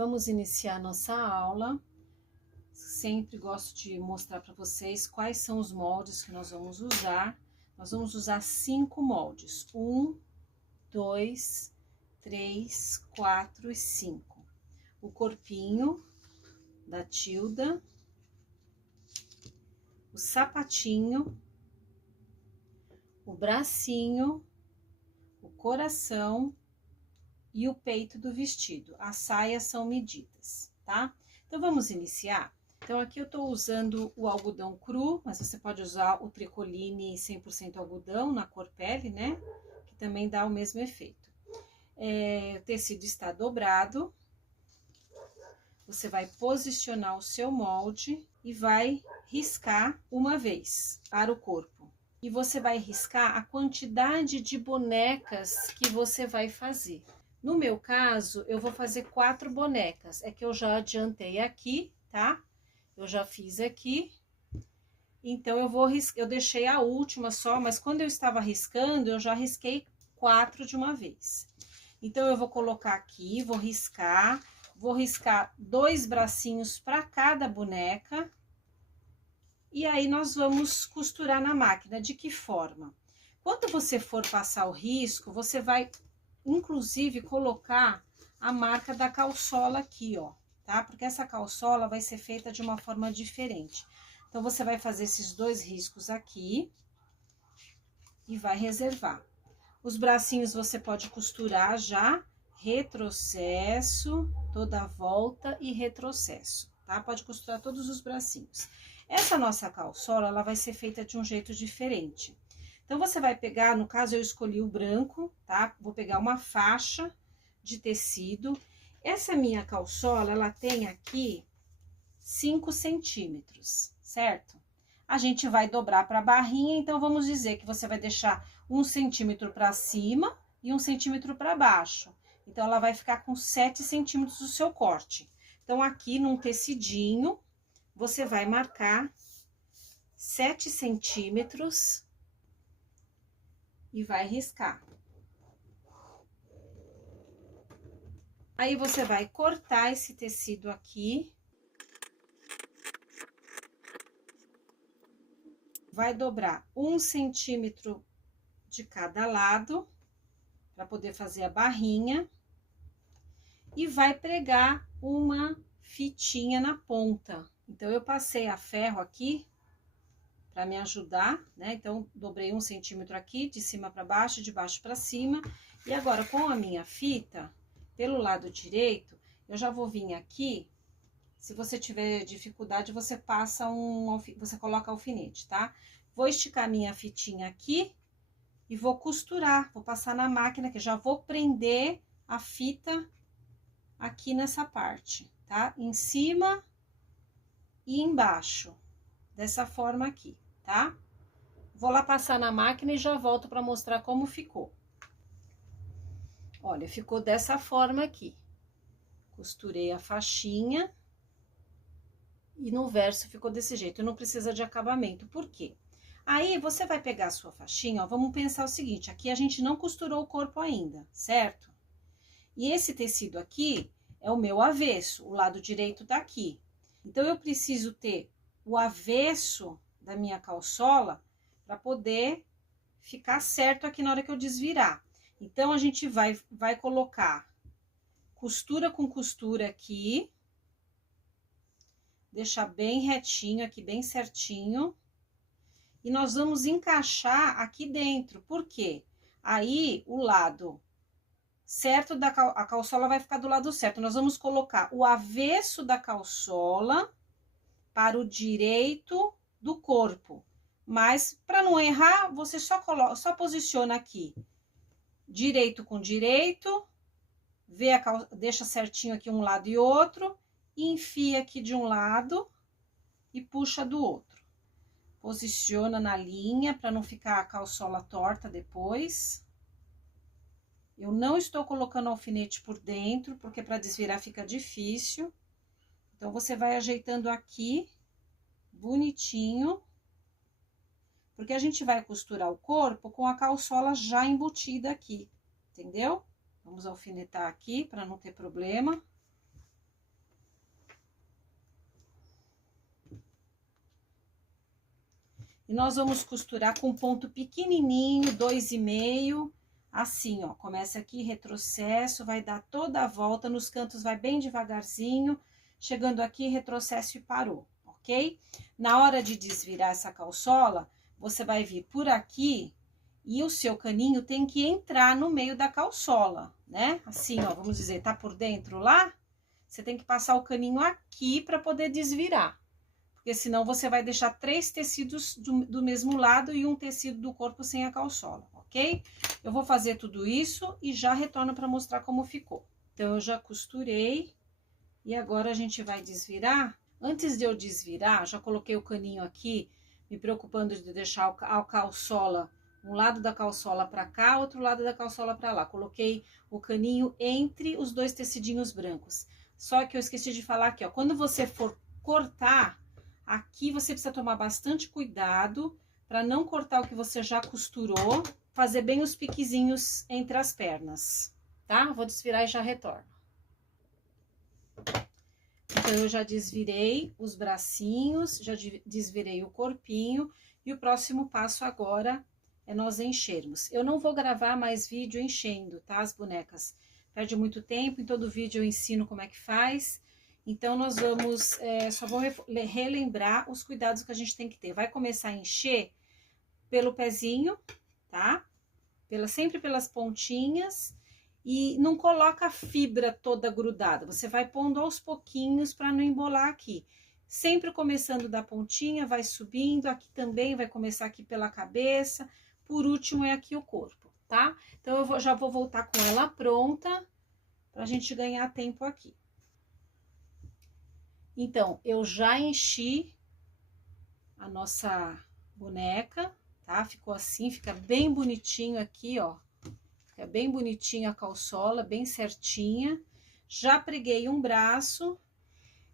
Vamos iniciar nossa aula. Sempre gosto de mostrar para vocês quais são os moldes que nós vamos usar. Nós vamos usar 5 moldes: 1, 2, 3, 4 e 5. O corpinho da Tilda, o sapatinho, o bracinho, o coração e o peito do vestido. As saias são medidas, tá? Então, vamos iniciar. Então, aqui eu tô usando o algodão cru, mas você pode usar o tricoline 100% algodão na cor pele, né? Que também dá o mesmo efeito. O tecido está dobrado. Você vai posicionar o seu molde e vai riscar uma vez para o corpo. E você vai riscar a quantidade de bonecas que você vai fazer. No meu caso, eu vou fazer 4 bonecas. É que eu já adiantei aqui, tá? Eu já fiz aqui. Então, eu deixei a última só, mas quando eu estava riscando, eu já risquei 4 de uma vez. Então, eu vou colocar aqui, vou riscar 2 bracinhos para cada boneca. E aí, nós vamos costurar na máquina. De que forma? Quando você for passar o risco, você vai inclusive colocar a marca da calçola aqui, ó, tá? Porque essa calçola vai ser feita de uma forma diferente. Então, você vai fazer esses 2 riscos aqui e vai reservar. Os bracinhos você pode costurar já, retrocesso, toda a volta e retrocesso, tá? Pode costurar todos os bracinhos. Essa nossa calçola, ela vai ser feita de um jeito diferente. Então, você vai pegar, no caso eu escolhi o branco, tá? Vou pegar uma faixa de tecido. Essa minha calçola, ela tem aqui 5 centímetros, certo? A gente vai dobrar para a barrinha, então vamos dizer que você vai deixar 1 centímetro para cima e 1 centímetro para baixo. Então, ela vai ficar com 7 centímetros o seu corte. Então, aqui num tecidinho, você vai marcar 7 centímetros e vai riscar. Aí, você vai cortar esse tecido aqui. Vai dobrar 1 centímetro de cada lado, para poder fazer a barrinha. E vai pregar uma fitinha na ponta. Então, eu passei a ferro aqui para me ajudar, né? Então, dobrei 1 centímetro aqui, de cima para baixo, de baixo para cima. E agora, com a minha fita, pelo lado direito, eu já vou vir aqui. Se você tiver dificuldade, você você coloca alfinete, tá? Vou esticar minha fitinha aqui e vou costurar. Vou passar na máquina, que já vou prender a fita aqui nessa parte, tá? Em cima e embaixo. Dessa forma aqui, tá? Vou lá passar na máquina e já volto para mostrar como ficou. Olha, ficou dessa forma aqui. Costurei a faixinha e no verso ficou desse jeito. Não precisa de acabamento. Por quê? Aí, você vai pegar a sua faixinha, ó, vamos pensar o seguinte, aqui a gente não costurou o corpo ainda, certo? E esse tecido aqui é o meu avesso, o lado direito tá aqui. Então, eu preciso ter o avesso da minha calçola para poder ficar certo aqui na hora que eu desvirar. Então, a gente vai colocar costura com costura aqui, deixar bem retinho aqui, bem certinho. E nós vamos encaixar aqui dentro, por quê? Aí, o lado certo a calçola vai ficar do lado certo. Nós vamos colocar o avesso da calçola para o direito do corpo. Mas, para não errar, você só posiciona aqui, direito com direito, deixa certinho aqui um lado e outro, e enfia aqui de um lado e puxa do outro. Posiciona na linha para não ficar a calçola torta depois. Eu não estou colocando alfinete por dentro, porque para desvirar fica difícil. Então, você vai ajeitando aqui, bonitinho. Porque a gente vai costurar o corpo com a calçola já embutida aqui, entendeu? Vamos alfinetar aqui para não ter problema. E nós vamos costurar com ponto pequenininho, 2,5, assim, ó. Começa aqui, retrocesso, vai dar toda a volta, nos cantos vai bem devagarzinho, chegando aqui, retrocesso e parou, ok? Na hora de desvirar essa calçola, você vai vir por aqui e o seu caninho tem que entrar no meio da calçola, né? Assim, ó, vamos dizer, tá por dentro lá? Você tem que passar o caninho aqui para poder desvirar. Porque senão você vai deixar 3 tecidos do mesmo lado e um tecido do corpo sem a calçola, ok? Eu vou fazer tudo isso e já retorno para mostrar como ficou. Então, eu já costurei e agora a gente vai desvirar. Antes de eu desvirar, já coloquei o caninho aqui, me preocupando de deixar a calçola, um lado da calçola para cá, outro lado da calçola para lá. Coloquei o caninho entre os 2 tecidinhos brancos. Só que eu esqueci de falar aqui, ó, quando você for cortar, aqui você precisa tomar bastante cuidado para não cortar o que você já costurou, fazer bem os piquezinhos entre as pernas, tá? Vou desvirar e já retorno. Então, eu já desvirei os bracinhos, já desvirei o corpinho, e o próximo passo agora é nós enchermos. Eu não vou gravar mais vídeo enchendo, tá? As bonecas. Perde muito tempo, em todo vídeo eu ensino como é que faz. Então, nós vamos, só vou relembrar os cuidados que a gente tem que ter. Vai começar a encher pelo pezinho, tá? Sempre pelas pontinhas. E não coloca a fibra toda grudada, você vai pondo aos pouquinhos para não embolar aqui. Sempre começando da pontinha, vai subindo, aqui também vai começar aqui pela cabeça, por último é aqui o corpo, tá? Então, eu já vou voltar com ela pronta, pra gente ganhar tempo aqui. Então, eu já enchi a nossa boneca, tá? Ficou assim, fica bem bonitinho aqui, ó. Fica bem bonitinha a calçola, bem certinha. Já preguei um braço.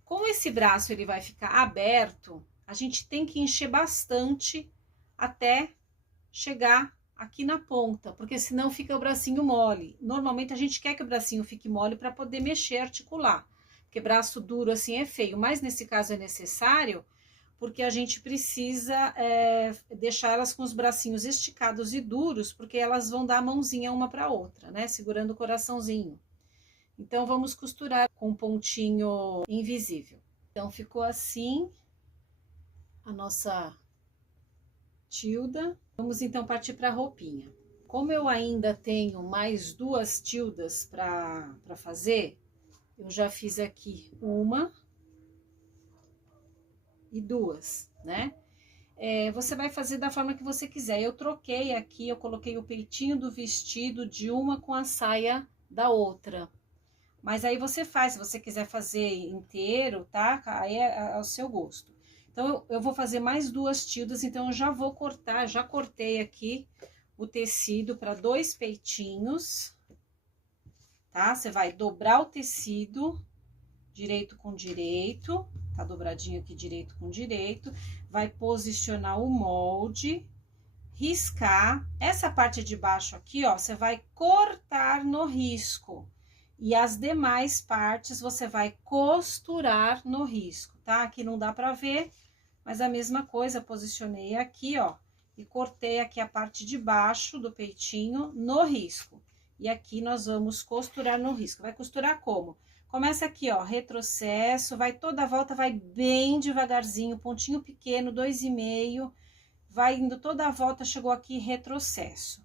Como esse braço ele vai ficar aberto, a gente tem que encher bastante até chegar aqui na ponta, porque senão fica o bracinho mole. Normalmente a gente quer que o bracinho fique mole para poder mexer, articular. Porque braço duro assim é feio, mas nesse caso é necessário, porque a gente precisa deixar elas com os bracinhos esticados e duros, porque elas vão dar a mãozinha uma para outra, né? Segurando o coraçãozinho. Então, vamos costurar com um pontinho invisível. Então, ficou assim a nossa tilda. Vamos, então, partir para a roupinha. Como eu ainda tenho mais 2 tildas para fazer, eu já fiz aqui uma e 2, né? Você vai fazer da forma que você quiser. Eu troquei aqui, eu coloquei o peitinho do vestido de uma com a saia da outra. Mas aí você faz, se você quiser fazer inteiro, tá? Aí é ao seu gosto. Então, eu vou fazer mais 2 tildas, então eu já vou cortar, já cortei aqui o tecido para 2 peitinhos, tá? Você vai dobrar o tecido, direito com direito, tá dobradinho aqui direito com direito, vai posicionar o molde, riscar. Essa parte de baixo aqui, ó, você vai cortar no risco. E as demais partes você vai costurar no risco, tá? Aqui não dá pra ver, mas a mesma coisa, posicionei aqui, ó, e cortei aqui a parte de baixo do peitinho no risco. E aqui nós vamos costurar no risco. Vai costurar como? Começa aqui, ó, retrocesso, vai toda a volta, vai bem devagarzinho, pontinho pequeno, 2,5, vai indo toda a volta, chegou aqui, retrocesso.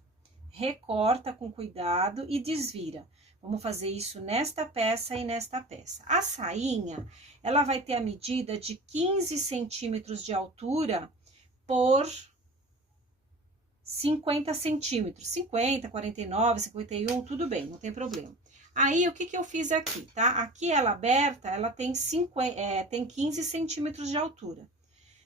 Recorta com cuidado e desvira. Vamos fazer isso nesta peça e nesta peça. A sainha, ela vai ter a medida de 15 centímetros de altura por 50 centímetros. 50, 49, 51, tudo bem, não tem problema. Aí, o que eu fiz aqui, tá? Aqui ela aberta, ela tem 15 centímetros de altura.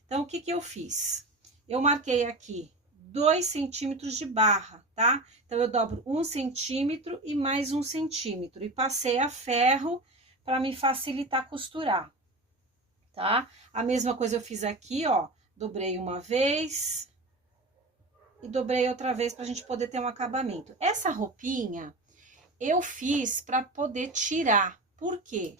Então, o que eu fiz? Eu marquei aqui 2 centímetros de barra, tá? Então, eu dobro 1 centímetro e mais 1 centímetro. E passei a ferro para me facilitar costurar, tá? A mesma coisa eu fiz aqui, ó. Dobrei uma vez e dobrei outra vez pra gente poder ter um acabamento. Essa roupinha eu fiz para poder tirar. Por quê?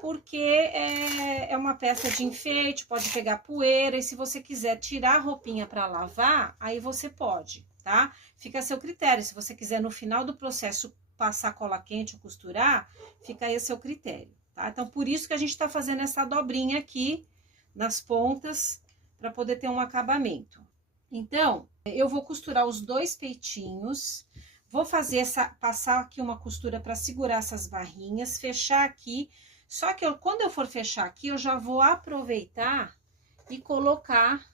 porque é uma peça de enfeite, pode pegar poeira, e se você quiser tirar a roupinha para lavar, aí você pode, tá? Fica a seu critério, se você quiser no final do processo passar cola quente ou costurar, fica aí a seu critério, tá? Então, por isso que a gente tá fazendo essa dobrinha aqui nas pontas, para poder ter um acabamento. Então, eu vou costurar os 2 peitinhos, vou fazer passar aqui uma costura para segurar essas barrinhas, fechar aqui. Só que quando eu for fechar aqui, eu já vou aproveitar e colocar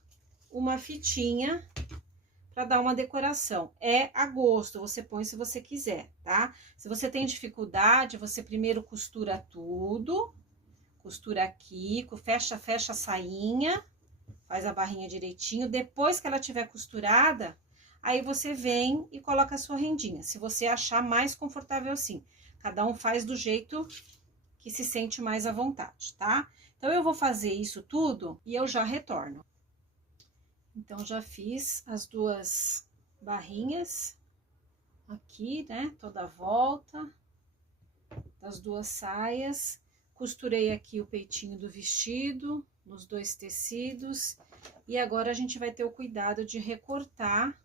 uma fitinha para dar uma decoração. É a gosto, você põe se você quiser, tá? Se você tem dificuldade, você primeiro costura tudo, costura aqui, fecha a sainha, faz a barrinha direitinho. Depois que ela tiver costurada, aí você vem e coloca a sua rendinha, se você achar mais confortável assim. Cada um faz do jeito que se sente mais à vontade, tá? Então, eu vou fazer isso tudo e eu já retorno. Então, já fiz as 2 barrinhas aqui, né? Toda a volta das 2 saias. Costurei aqui o peitinho do vestido, nos 2 tecidos. E agora, a gente vai ter o cuidado de recortar.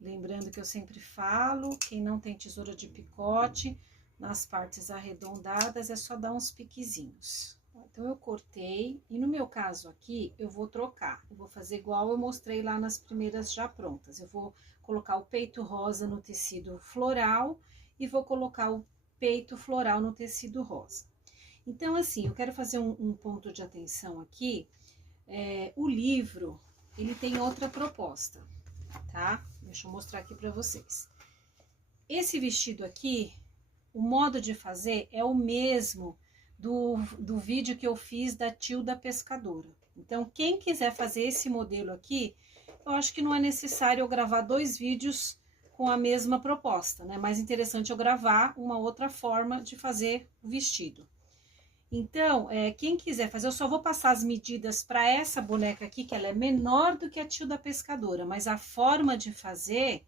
Lembrando que eu sempre falo, quem não tem tesoura de picote, nas partes arredondadas é só dar uns piquezinhos. Então, eu cortei, e no meu caso aqui, eu vou trocar. Eu vou fazer igual eu mostrei lá nas primeiras já prontas. Eu vou colocar o peito rosa no tecido floral e vou colocar o peito floral no tecido rosa. Então, assim, eu quero fazer um ponto de atenção aqui. O livro, ele tem outra proposta, tá? Deixa eu mostrar aqui pra vocês. Esse vestido aqui, o modo de fazer é o mesmo do vídeo que eu fiz da Tilda Pescadora. Então, quem quiser fazer esse modelo aqui, eu acho que não é necessário eu gravar 2 vídeos com a mesma proposta, né? Mais interessante eu gravar uma outra forma de fazer o vestido. Então, quem quiser fazer, eu só vou passar as medidas para essa boneca aqui, que ela é menor do que a Tilda Pescadora, mas a forma de fazer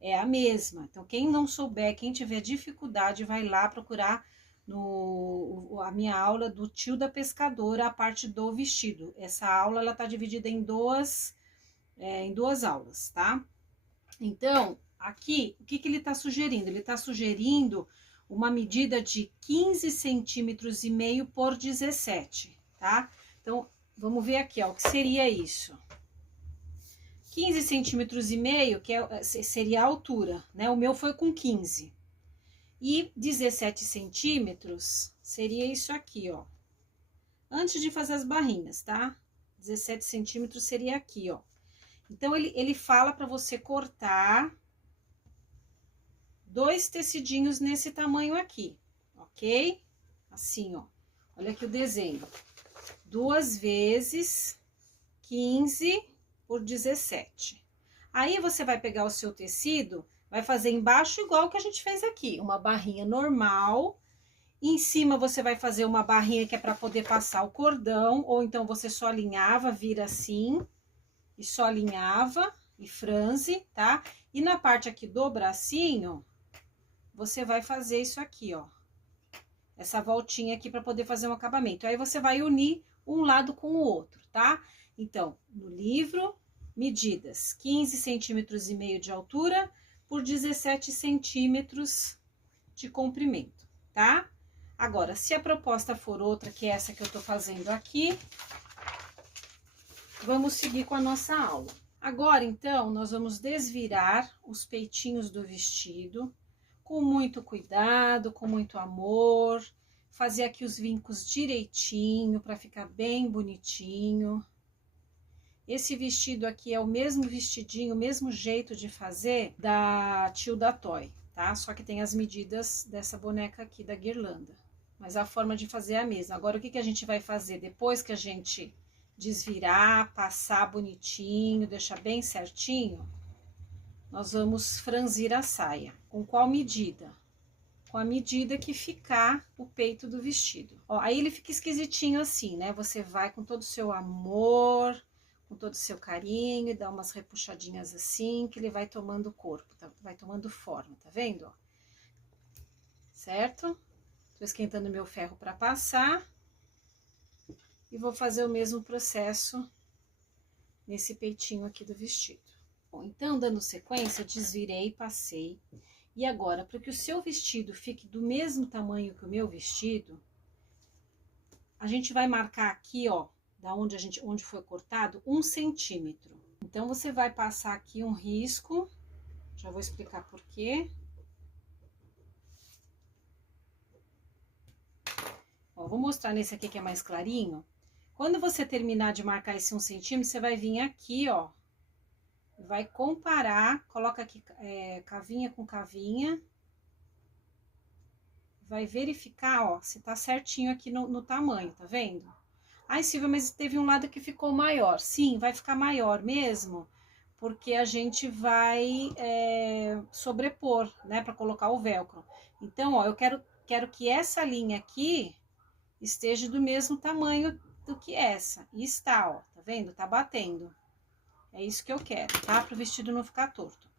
é a mesma. Então, quem não souber, quem tiver dificuldade, vai lá procurar a minha aula do Tilda Pescadora, a parte do vestido. Essa aula, ela tá dividida em duas aulas, tá? Então, aqui, o que ele tá sugerindo? Ele tá sugerindo uma medida de 15 centímetros e meio por 17, tá? Então, vamos ver aqui, ó, o que seria isso? 15 centímetros e meio, que seria a altura, né? O meu foi com 15. E 17 centímetros seria isso aqui, ó. Antes de fazer as barrinhas, tá? 17 centímetros seria aqui, ó. Então, ele fala para você cortar 2 tecidinhos nesse tamanho aqui, ok? Assim, ó. Olha aqui o desenho. 2 vezes 15 por 17. Aí, você vai pegar o seu tecido, vai fazer embaixo igual que a gente fez aqui, uma barrinha normal. Em cima, você vai fazer uma barrinha que é para poder passar o cordão, ou então você só alinhava, vira assim, e só alinhava e franze, tá? E na parte aqui do bracinho, você vai fazer isso aqui, ó. Essa voltinha aqui para poder fazer um acabamento. Aí, você vai unir um lado com o outro, tá? Então, no livro, medidas 15 centímetros e meio de altura por 17 centímetros de comprimento, tá? Agora, se a proposta for outra, que é essa que eu tô fazendo aqui, vamos seguir com a nossa aula. Agora, então, nós vamos desvirar os peitinhos do vestido com muito cuidado, com muito amor, fazer aqui os vincos direitinho para ficar bem bonitinho. Esse vestido aqui é o mesmo vestidinho, o mesmo jeito de fazer da Tilda Toy, tá? Só que tem as medidas dessa boneca aqui da guirlanda. Mas a forma de fazer é a mesma. Agora, o que a gente vai fazer? Depois que a gente desvirar, passar bonitinho, deixar bem certinho, nós vamos franzir a saia. Com qual medida? Com a medida que ficar o peito do vestido. Ó, aí ele fica esquisitinho assim, né? Você vai com todo o seu amor, com todo o seu carinho, e dá umas repuxadinhas assim, que ele vai tomando corpo, tá? Vai tomando forma, tá vendo? Ó. Certo? Tô esquentando meu ferro para passar. E vou fazer o mesmo processo nesse peitinho aqui do vestido. Bom, então, dando sequência, desvirei, passei. E agora, para que o seu vestido fique do mesmo tamanho que o meu vestido, a gente vai marcar aqui, ó, da onde foi cortado, 1 centímetro. Então, você vai passar aqui um risco, já vou explicar por quê. Ó, vou mostrar nesse aqui que é mais clarinho. Quando você terminar de marcar esse 1 centímetro, você vai vir aqui, ó, vai comparar, coloca aqui cavinha com cavinha, vai verificar, ó, se tá certinho aqui no tamanho, tá vendo? Ai, Silvia, mas teve um lado que ficou maior. Sim, vai ficar maior mesmo, porque a gente vai sobrepor, né, para colocar o velcro. Então, ó, eu quero que essa linha aqui esteja do mesmo tamanho do que essa. E está, ó, tá vendo? Tá batendo. É isso que eu quero, tá? Para o vestido não ficar torto.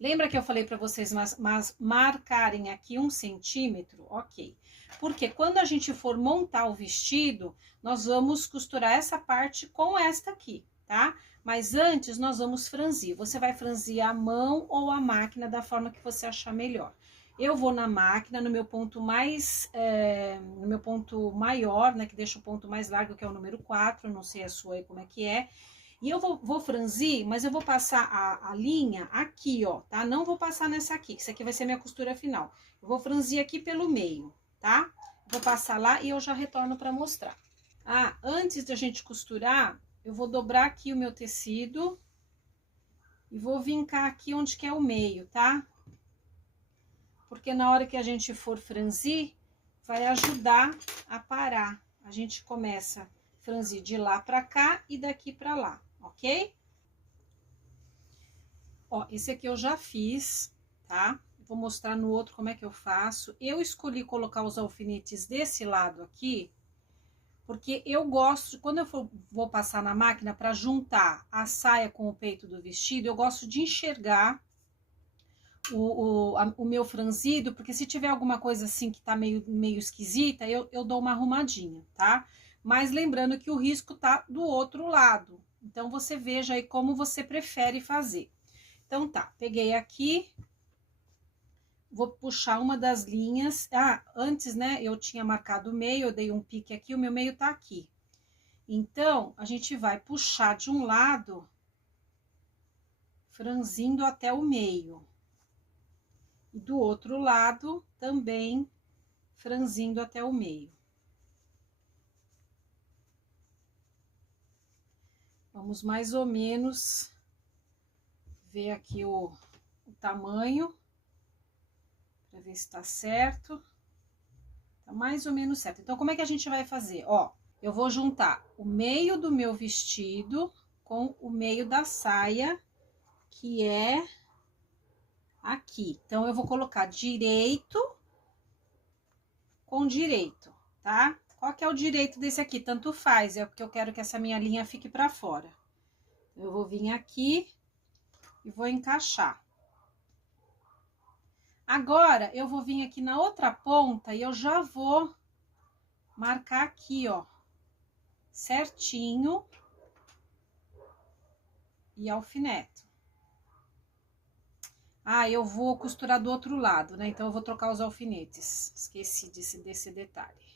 Lembra que eu falei para vocês mas marcarem aqui 1 centímetro? Ok. Porque quando a gente for montar o vestido, nós vamos costurar essa parte com esta aqui, tá? Mas antes nós vamos franzir. Você vai franzir a mão ou a máquina da forma que você achar melhor. Eu vou na máquina, no meu ponto no meu ponto maior, né? Que deixa o ponto mais largo, que é o número 4, não sei a sua aí como é que é. E eu vou franzir, mas eu vou passar a linha aqui, ó, tá? Não vou passar nessa aqui, que isso aqui vai ser minha costura final. Eu vou franzir aqui pelo meio, tá? Vou passar lá e eu já retorno pra mostrar. Ah, antes da gente costurar, eu vou dobrar aqui o meu tecido e vou vincar aqui onde que é o meio, tá? Porque na hora que a gente for franzir, vai ajudar a parar. A gente começa a franzir de lá pra cá e daqui pra lá, ok? Ó, esse aqui eu já fiz, tá? Vou mostrar no outro como é que eu faço. Eu escolhi colocar os alfinetes desse lado aqui, porque eu gosto, quando eu vou passar na máquina para juntar a saia com o peito do vestido, eu gosto de enxergar o meu franzido, porque se tiver alguma coisa assim que tá meio esquisita, eu dou uma arrumadinha, tá? Mas lembrando que o risco tá do outro lado. Então, você veja aí como você prefere fazer. Então, tá, peguei aqui, vou puxar uma das linhas. Ah, antes, né, eu tinha marcado o meio, eu dei um pique aqui, o meu meio tá aqui. Então, a gente vai puxar de um lado, franzindo até o meio. E do outro lado, também franzindo até o meio. Vamos mais ou menos ver aqui o tamanho, para ver se tá certo. Tá mais ou menos certo. Então, como é que a gente vai fazer? Ó, eu vou juntar o meio do meu vestido com o meio da saia, que é aqui. Então, eu vou colocar direito com direito, tá? Qual que é o direito desse aqui? Tanto faz, é porque eu quero que essa minha linha fique pra fora. Eu vou vir aqui e vou encaixar. Agora, eu vou vir aqui na outra ponta e eu já vou marcar aqui, ó, certinho e alfineto. Ah, eu vou costurar do outro lado, né? Então, eu vou trocar os alfinetes. Esqueci desse detalhe.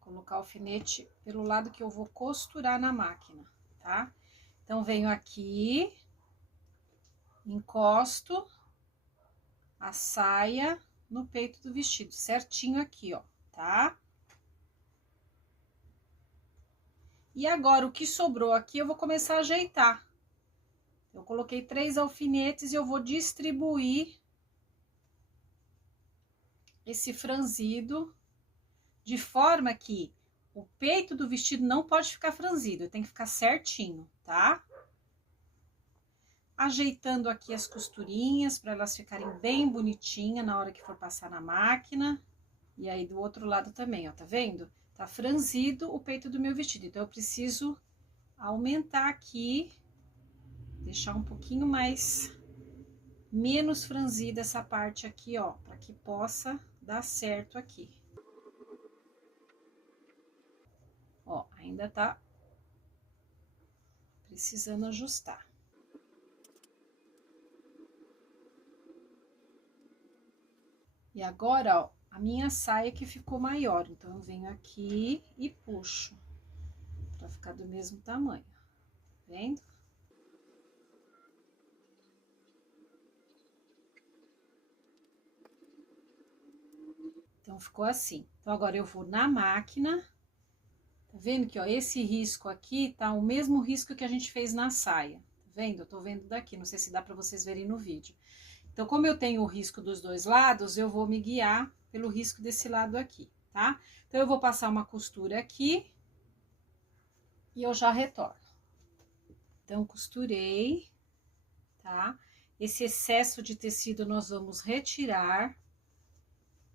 Colocar o alfinete pelo lado que eu vou costurar na máquina, tá? Então, venho aqui, encosto a saia no peito do vestido, certinho aqui, ó, tá? E agora, o que sobrou aqui, eu vou começar a ajeitar. Eu coloquei 3 alfinetes e eu vou distribuir esse franzido de forma que o peito do vestido não pode ficar franzido, tem que ficar certinho, tá? Ajeitando aqui as costurinhas para elas ficarem bem bonitinhas na hora que for passar na máquina. E aí, do outro lado também, ó, tá vendo? Tá franzido o peito do meu vestido, então eu preciso aumentar aqui, deixar um pouquinho menos franzida essa parte aqui, ó, para que possa dar certo aqui. Ó, ainda tá precisando ajustar. E agora, ó, a minha saia que ficou maior, então eu venho aqui e puxo pra ficar do mesmo tamanho, tá vendo? Então, ficou assim. Então, agora eu vou na máquina, tá vendo que, ó, esse risco aqui tá o mesmo risco que a gente fez na saia, tá vendo? Eu tô vendo daqui, não sei se dá pra vocês verem no vídeo. Então, como eu tenho o risco dos dois lados, eu vou me guiar pelo risco desse lado aqui, tá? Então, eu vou passar uma costura aqui e eu já retorno. Então, costurei, tá? Esse excesso de tecido nós vamos retirar.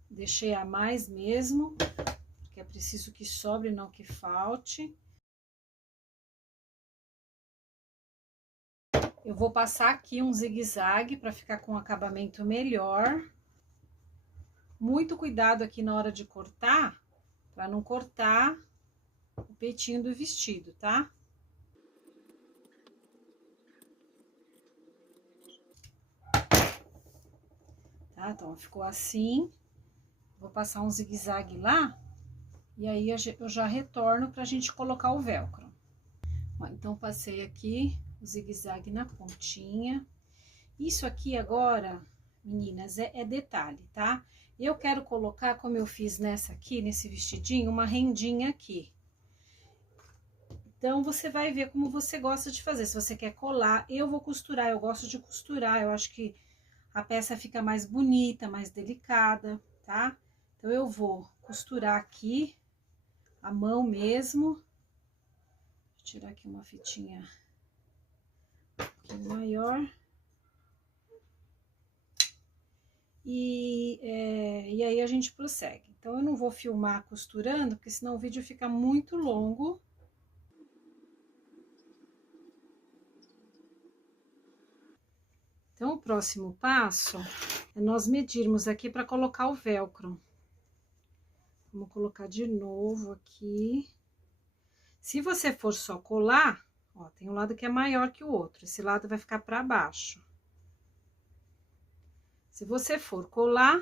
Deixei a mais mesmo, porque é preciso que sobre, não que falte. Eu vou passar aqui um zigue-zague para ficar com um acabamento melhor. Muito cuidado aqui na hora de cortar, para não cortar o peitinho do vestido, tá? Tá? Então, ficou assim. Vou passar um zigue-zague lá, e aí eu já retorno pra gente colocar o velcro. Ó, então, passei aqui o zigue-zague na pontinha. Isso aqui agora, meninas, é detalhe, tá? Eu quero colocar, como eu fiz nessa aqui, nesse vestidinho, uma rendinha aqui. Então, você vai ver como você gosta de fazer. Se você quer colar, eu vou costurar, eu gosto de costurar, eu acho que a peça fica mais bonita, mais delicada, tá? Então, eu vou costurar aqui, a mão mesmo. Vou tirar aqui uma fitinha um pouquinho maior. E aí a gente prossegue. Então, eu não vou filmar costurando, porque senão o vídeo fica muito longo. Então, o próximo passo é nós medirmos aqui para colocar o velcro. Vamos colocar de novo aqui. Se você for só colar, ó, tem um lado que é maior que o outro, esse lado vai ficar para baixo. Se você for colar,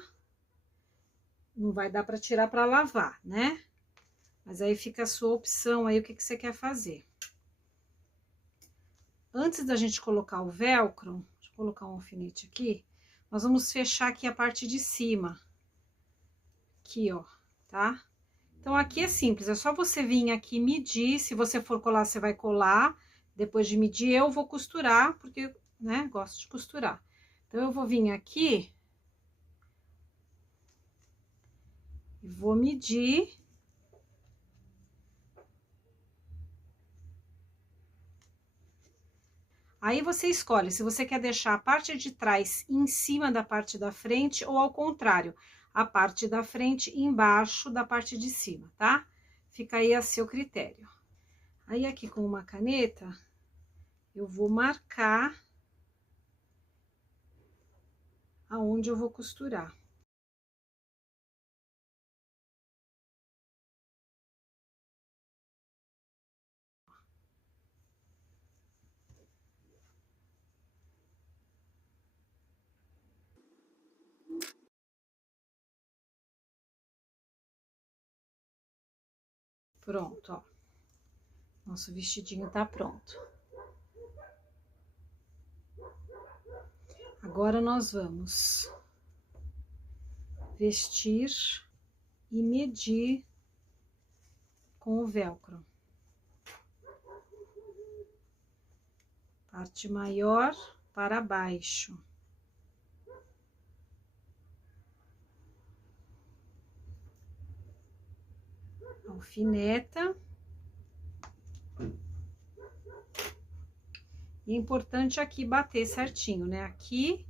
não vai dar para tirar para lavar, né? Mas aí fica a sua opção aí, o que que você quer fazer. Antes da gente colocar o velcro, deixa eu colocar um alfinete aqui, nós vamos fechar aqui a parte de cima. Aqui, ó, tá? Então, aqui é simples, é só você vir aqui medir, se você for colar, você vai colar. Depois de medir, eu vou costurar, porque, né, gosto de costurar. Então, eu vou vir aqui e vou medir. Aí, você escolhe se você quer deixar a parte de trás em cima da parte da frente ou ao contrário, a parte da frente embaixo da parte de cima, tá? Fica aí a seu critério. Aí, aqui com uma caneta, eu vou marcar aonde eu vou costurar. Pronto, ó. Nosso vestidinho tá pronto. Agora, nós vamos vestir e medir com o velcro. Parte maior para baixo. Alfineta. E é importante aqui bater certinho, né? Aqui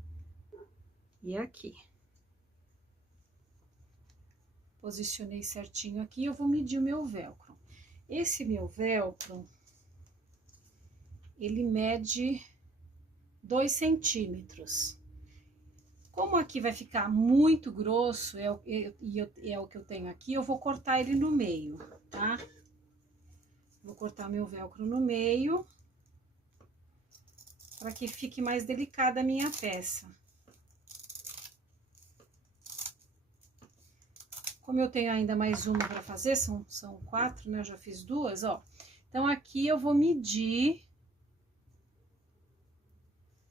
e aqui. Posicionei certinho aqui, eu vou medir o meu velcro. Esse meu velcro, ele mede 2 centímetros. Como aqui vai ficar muito grosso, é o que eu tenho aqui, eu vou cortar ele no meio, tá? Vou cortar meu velcro no meio, para que fique mais delicada a minha peça. Como eu tenho ainda mais uma para fazer, são 4, né? Eu já fiz 2, ó. Então, aqui eu vou medir.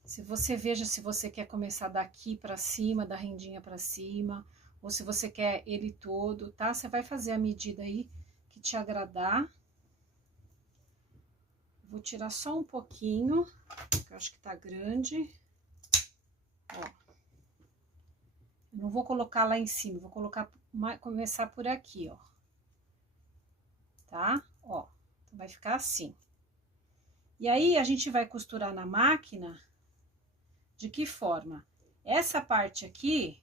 Se você veja se você quer começar daqui para cima, da rendinha para cima, ou se você quer ele todo, tá? Você vai fazer a medida aí que te agradar. Vou tirar só um pouquinho, que eu acho que tá grande. Ó. Eu não vou colocar lá em cima, vou começar por aqui, ó. Tá? Ó, então vai ficar assim. E aí, a gente vai costurar na máquina de que forma? Essa parte aqui,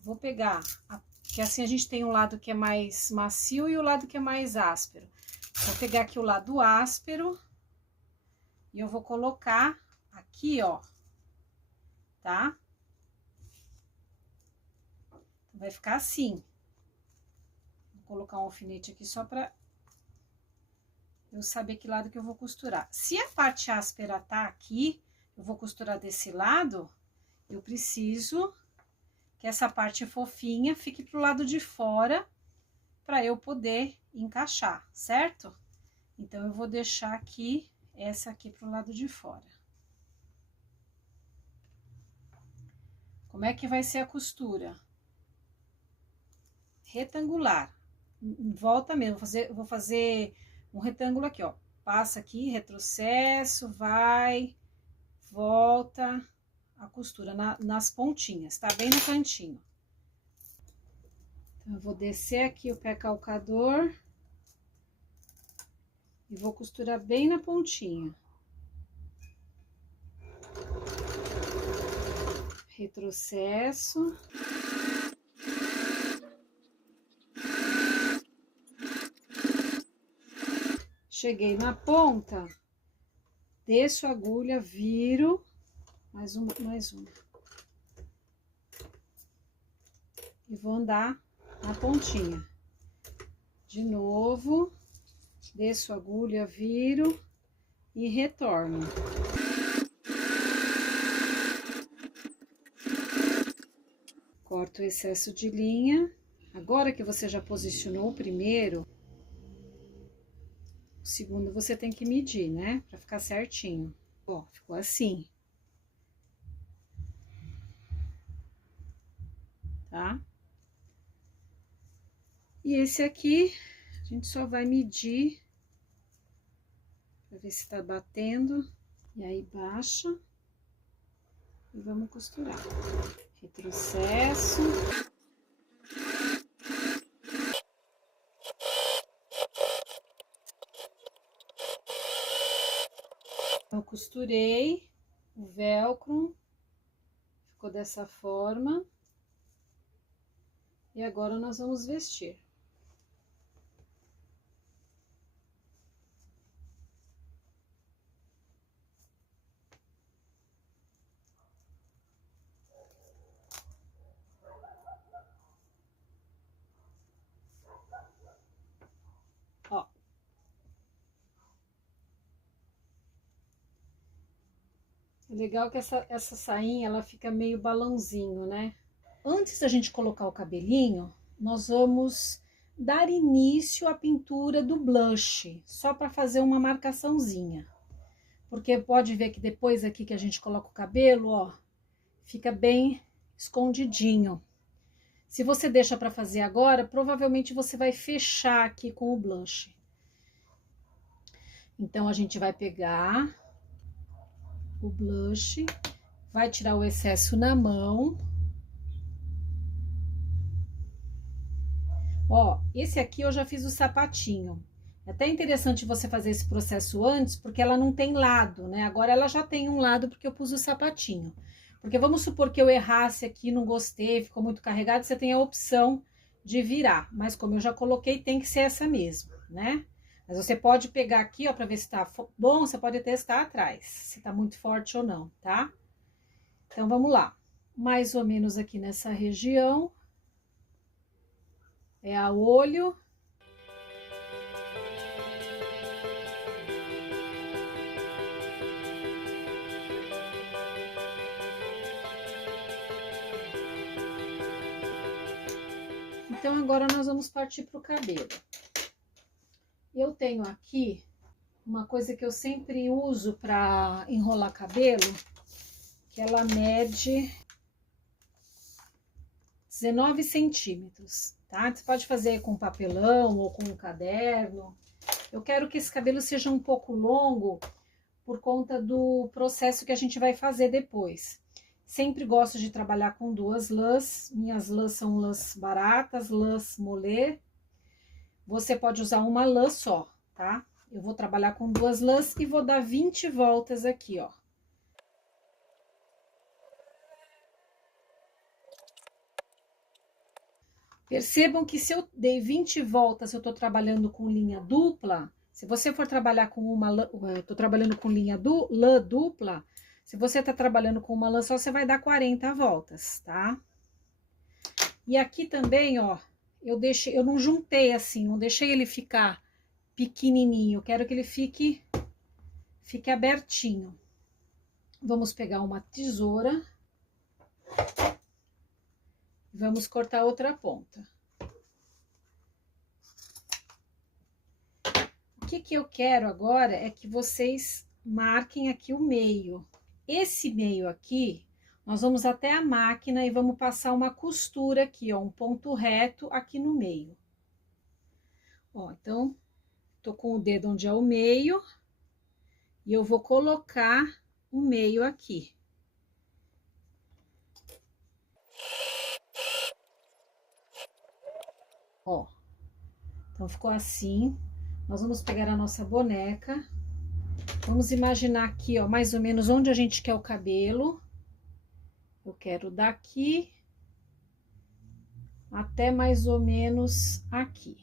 vou pegar, que assim a gente tem um lado que é mais macio e o lado que é mais áspero. Vou pegar aqui o lado áspero e eu vou colocar aqui, ó, tá? Vai ficar assim. Vou colocar um alfinete aqui só pra eu saber que lado que eu vou costurar. Se a parte áspera tá aqui, eu vou costurar desse lado, eu preciso que essa parte fofinha fique pro lado de fora, para eu poder encaixar, certo? Então, eu vou deixar aqui, essa aqui pro lado de fora. Como é que vai ser a costura? Retangular. Em volta mesmo, vou fazer um retângulo aqui, ó. Passa aqui, retrocesso, vai, volta, a costura nas pontinhas, tá? Bem no cantinho. Então, eu vou descer aqui o pé calcador e vou costurar bem na pontinha. Retrocesso. Cheguei na ponta, desço a agulha, viro, mais uma. E vou andar na pontinha. De novo, desço a agulha, viro e retorno. Corto o excesso de linha. Agora que você já posicionou o primeiro, o segundo você tem que medir, né? Pra ficar certinho. Ó, ficou assim. Tá? E esse aqui, a gente só vai medir pra ver se tá batendo. E aí, baixa. E vamos costurar. Retrocesso. Eu costurei o velcro, ficou dessa forma. E agora nós vamos vestir. Ó. É legal que essa sainha, ela fica meio balãozinho, né? Antes da gente colocar o cabelinho, nós vamos dar início à pintura do blush, só para fazer uma marcaçãozinha. Porque pode ver que depois aqui que a gente coloca o cabelo, ó, fica bem escondidinho. Se você deixa para fazer agora, provavelmente você vai fechar aqui com o blush. Então, a gente vai pegar o blush, vai tirar o excesso na mão. Ó, esse aqui eu já fiz o sapatinho. É até interessante você fazer esse processo antes, porque ela não tem lado, né? Agora ela já tem um lado porque eu pus o sapatinho. Porque vamos supor que eu errasse aqui, não gostei, ficou muito carregado, você tem a opção de virar. Mas como eu já coloquei, tem que ser essa mesmo, né? Mas você pode pegar aqui, ó, pra ver se tá bom, você pode testar atrás, se tá muito forte ou não, tá? Então, vamos lá. Mais ou menos aqui nessa região. É a olho. Então, agora nós vamos partir para o cabelo. Eu tenho aqui uma coisa que eu sempre uso para enrolar cabelo, que ela mede 19 centímetros, tá? Você pode fazer com papelão ou com um caderno. Eu quero que esse cabelo seja um pouco longo por conta do processo que a gente vai fazer depois. Sempre gosto de trabalhar com 2 lãs. Minhas lãs são lãs baratas, lãs molê. Você pode usar uma lã só, tá? Eu vou trabalhar com 2 lãs e vou dar 20 voltas aqui, ó. Percebam que se eu dei 20 voltas, eu tô trabalhando com linha dupla. Se você for trabalhar com uma lã, eu tô trabalhando com lã dupla, se você tá trabalhando com uma lã só, você vai dar 40 voltas, tá? E aqui também, ó, eu não juntei assim, não deixei ele ficar pequenininho, eu quero que ele fique abertinho. Vamos pegar uma tesoura. Vamos cortar outra ponta. O que eu quero agora é que vocês marquem aqui o meio. Esse meio aqui, nós vamos até a máquina e vamos passar uma costura aqui, ó, um ponto reto aqui no meio. Ó, então, tô com o dedo onde é o meio e eu vou colocar o meio aqui. Ó, então ficou assim. Nós vamos pegar a nossa boneca. Vamos imaginar aqui, ó, mais ou menos onde a gente quer o cabelo. Eu quero daqui até mais ou menos aqui.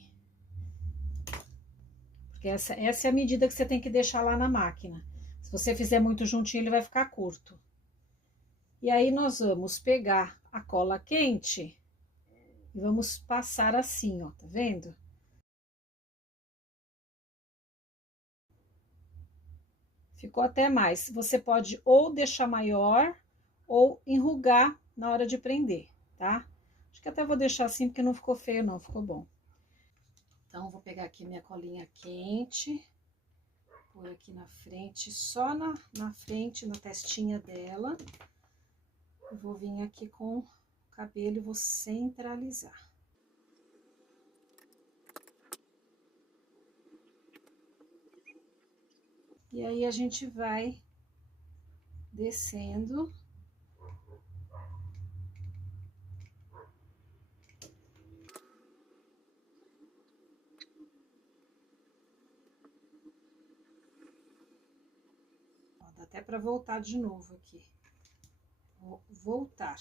Porque essa é a medida que você tem que deixar lá na máquina. Se você fizer muito juntinho, ele vai ficar curto. E aí, nós vamos pegar a cola quente e vamos passar assim, ó, tá vendo? Ficou até mais. Você pode ou deixar maior ou enrugar na hora de prender, tá? Acho que até vou deixar assim, porque não ficou feio, não, ficou bom. Então, vou pegar aqui minha colinha quente, pôr aqui na frente, só na frente, na testinha dela. Eu vou vir aqui com o cabelo e vou centralizar. E aí, a gente vai descendo. Ó, dá até para voltar de novo aqui. Vou voltar.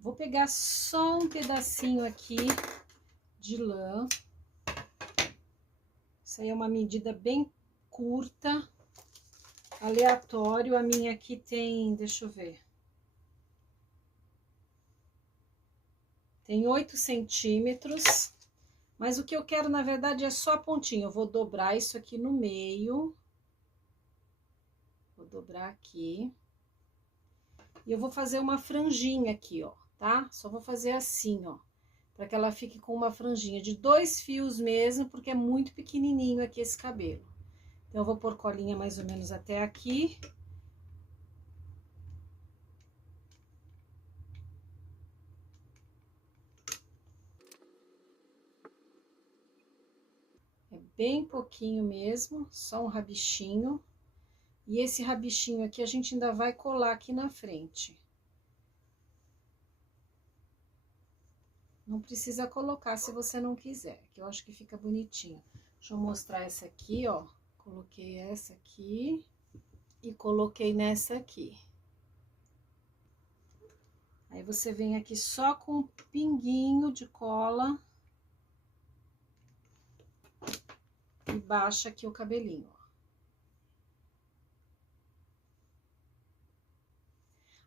Vou pegar só um pedacinho aqui de lã. Isso aí é uma medida bem curta, aleatório. A minha aqui tem, deixa eu ver. Tem 8 centímetros. Mas o que eu quero, na verdade, é só a pontinha. Eu vou dobrar isso aqui no meio. Vou dobrar aqui. E eu vou fazer uma franjinha aqui, ó, tá? Só vou fazer assim, ó, para que ela fique com uma franjinha de 2 fios mesmo, porque é muito pequenininho aqui esse cabelo. Então, eu vou pôr colinha mais ou menos até aqui. É bem pouquinho mesmo, só um rabichinho. E esse rabichinho aqui a gente ainda vai colar aqui na frente. Não precisa colocar se você não quiser, que eu acho que fica bonitinho. Deixa eu mostrar essa aqui, ó. Coloquei essa aqui e coloquei nessa aqui. Aí, você vem aqui só com um pinguinho de cola e baixa aqui o cabelinho, ó.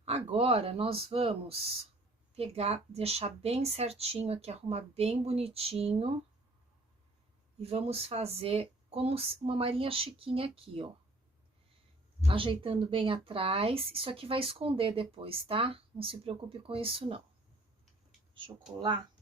Agora, nós vamos pegar, deixar bem certinho aqui, arrumar bem bonitinho. E vamos fazer como uma Maria Chiquinha aqui, ó. Ajeitando bem atrás. Isso aqui vai esconder depois, tá? Não se preocupe com isso, não. Deixa eu colar.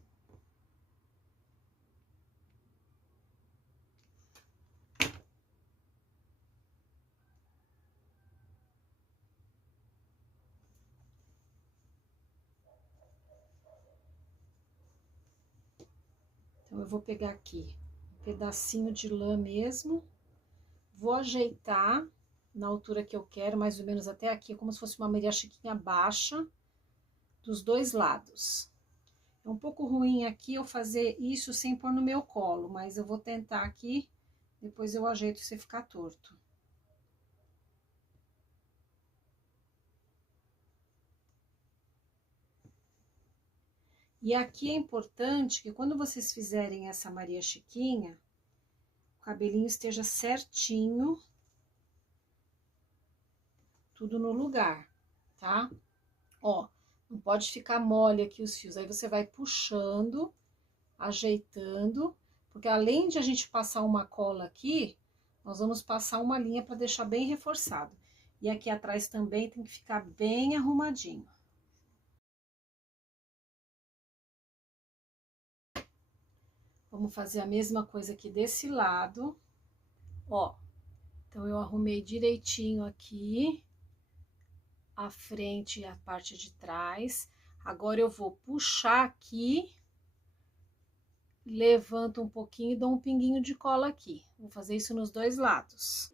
Então, eu vou pegar aqui um pedacinho de lã mesmo. Vou ajeitar na altura que eu quero, mais ou menos até aqui, como se fosse uma Maria Chiquinha baixa, dos dois lados. É um pouco ruim aqui eu fazer isso sem pôr no meu colo, mas eu vou tentar aqui, depois eu ajeito se ficar torto. E aqui é importante que quando vocês fizerem essa Maria Chiquinha, o cabelinho esteja certinho, tudo no lugar, tá? Ó, não pode ficar mole aqui os fios, aí você vai puxando, ajeitando, porque além de a gente passar uma cola aqui, nós vamos passar uma linha para deixar bem reforçado. E aqui atrás também tem que ficar bem arrumadinho. Vamos fazer a mesma coisa aqui desse lado, ó. Então, eu arrumei direitinho aqui, a frente e a parte de trás. Agora, eu vou puxar aqui, levanto um pouquinho e dou um pinguinho de cola aqui. Vou fazer isso nos dois lados.